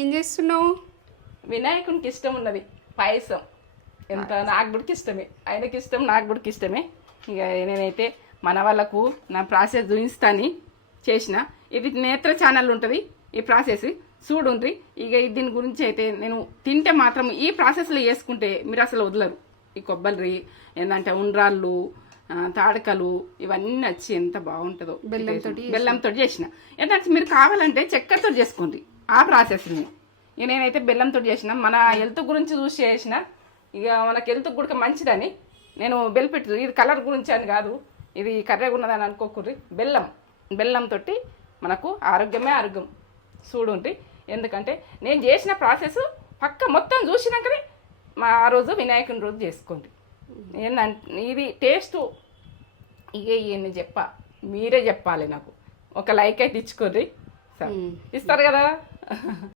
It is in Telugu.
ఏం చేస్తున్నావు? వినాయకునికి ఇష్టం ఉన్నది పాయసం. ఎంత నాకు కూడా ఇష్టమే, ఆయనకి ఇష్టం, నాకు కూడా ఇష్టమే. ఇక నేనైతే మన వాళ్ళకు నా ప్రాసెస్ చూపిస్తాను చేసిన. ఇది నేత్ర ఛానల్ ఉంటుంది ఈ ప్రాసెస్ చూడుండ్రి. ఇక దీని గురించి అయితే నేను తింటే మాత్రం ఈ ప్రాసెస్లో చేసుకుంటే మీరు అసలు వదలరు. ఈ కొబ్బరి ఏంటంటే ఉండ్రాళ్ళు, తాడకలు ఇవన్నీ వచ్చి ఎంత బాగుంటుందో. బెల్లంతో చేసిన. ఏంటంటే మీరు కావాలంటే చక్కెరతో చేసుకోండి ఆ ప్రాసెస్ని. ఇక నేనైతే బెల్లంతో చేసిన. మన హెల్త్ గురించి చూసి చేసిన. ఇక మనకి హెల్త్ కూడా మంచిదని నేను బెల్లిపెట్టు. ఇది కలర్ గురించి అని కాదు, ఇది కర్రెగా ఉన్నదని అనుకోకూర్రి. బెల్లంతో మనకు ఆరోగ్యమే ఆరోగ్యం. చూడుండ్రి. ఎందుకంటే నేను చేసిన ప్రాసెస్ పక్క మొత్తం చూసినాకనే ఆ రోజు వినాయకుని రోజు చేసుకోండి. ఏంటంటే ఇది టేస్ట్ ఇక ఇవన్నీ మీరే చెప్పాలి. నాకు ఒక లైక్ అయితే ఇచ్చుకోర్రి. ఇస్తారు కదా.